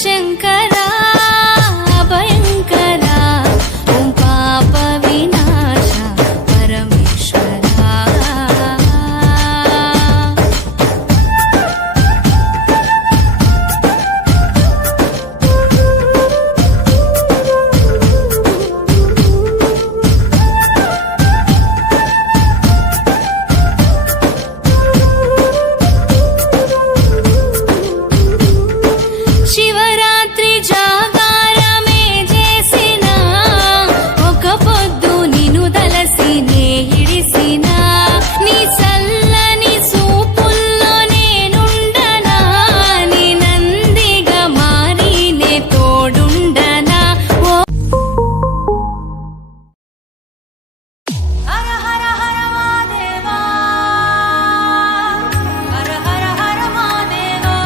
శంకరా భయంకరా ఓం పాప వినాశ పరమేశ్వరా. శివరాత్రి జాగారమే చేసిన ఒక పొద్దు నిన్ను తలసి నే ఇడిసిన నీ చల్లని చూపుల్లో నేనుండనా నీ నందిగా మారి నే తోడుండనా. హర హర హర మహాదేవా హర హర హర మహాదేవా.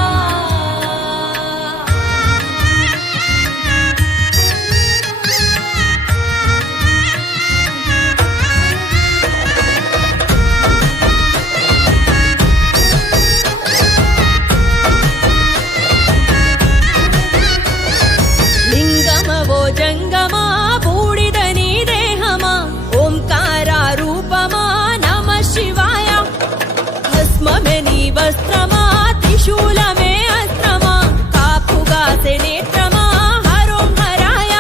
లింగమవో జంగమా బూడిద నీ దేహమా ఓంకార రూపమా నమ శివాయ. భస్మమే నీ వస్త్రమా త్రిశూలమే అస్త్రమా కాపుగా నేత్రమా హరోం హరాయ.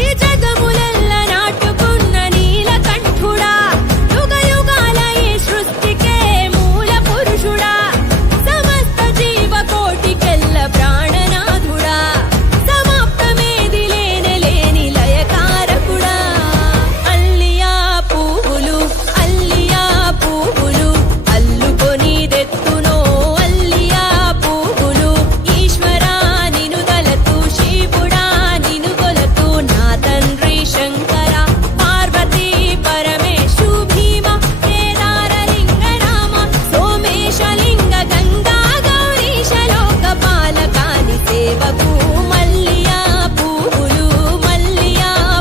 ఈ జగములెల్ల నాటుకున్న నీలకంఠుడా యుగ యుగాల ఈ సృష్టికే మూల పురుషుడా సమస్త జీవకోటికెల్ల ప్రాణనాథుడా సమాప్తమేది లేని లయకారకుడా. అల్లియా పువ్వులు అల్లుకొని దెత్తునో అల్లియా పువ్వులు ఈశ్వరా నిను దలతు శివుడా నిను కొలతు నా తండ్రి శంకర పార్వతీ పరమేశు భీమ కేదార లింగ రామ సోమేశ లింగ గంగా గౌరీశ లోక పాలకాని సేవకు మల్లియా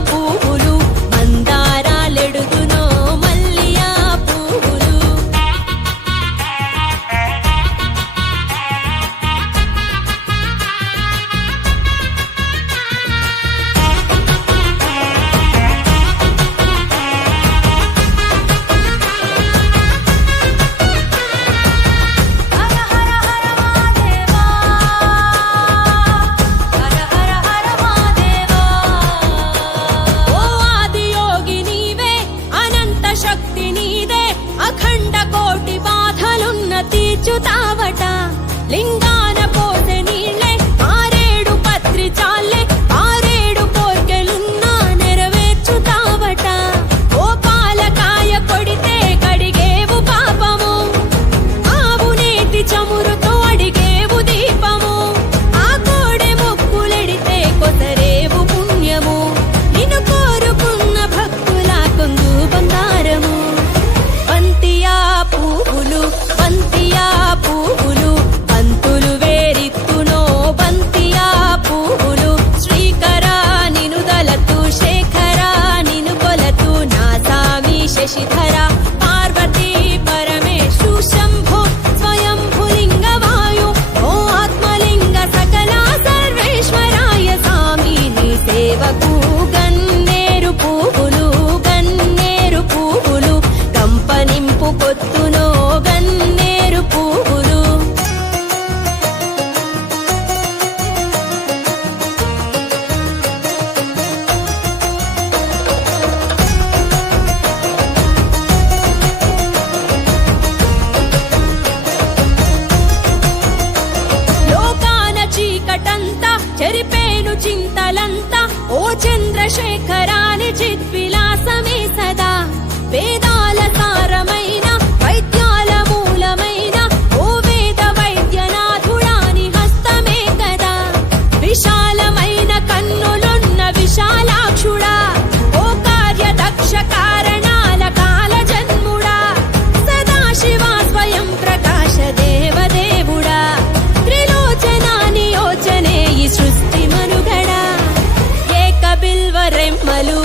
పువ్వులు మందారాలెడుదునో మల్లియా పువ్వులు. హర హర హర మహాదేవా హర హర హర మహాదేవా. ఓ ఆదియోగి నీవే అనంత శక్తి నీదే అఖండ కోటి బాధలున్న తీర్చుతావట. లింగాన పోసె నీళ్ళే ఆరేడు పత్రి చాలే ఆరేడు కోర్కెలున్నా నెరవేర్చుతావట. ఓ పాలకాయ కొడితే కడిగేవు పాపము ఆవు నేతి చమురుతో అడిగేవు దీపము ఆ కోడె మొక్కులెడితే కొసరేవు పుణ్యము నిన్ను కోరుకున్న భక్తుల కొంగు బంగారము. బంతియా పువ్వులు బంతులు వేరిత్తునో బంతియా పువ్వులు శ్రీకరా నిను దలతు శేఖరా నిను కొలతు నా సామి శశిధర పార్వతీ పరమేశు శంభో స్వయంభులింగ వాయు ఓ ఆత్మలింగ సకల సర్వేశ్వరాయ సామి నీ సేవకు గన్నేరు పువ్వులు కంపనింపు కొత్తునో గన్నేరు పువ్వులు. లోకాన చీకటంతా చెరిపేను చింతలంతా ఓ చంద్రశేఖరాని చిద్విలాసమే సదా. వేదాల సారమైన వైద్యాల మూలమైన ఓ వేద వైద్యనాథుడాని హస్తమే కదా. విశాలమైన కన్నులున్న విశాలాక్షుడా ఓ కార్యదక్ష కారణాల కాల జన్ముడా సదాశివా స్వయం ప్రకాశ దేవదేవుడా త్రిలోచనాని యోచనే ఈ సృష్టి మనుగడా. ఏక బిల్వ రెమ్మలు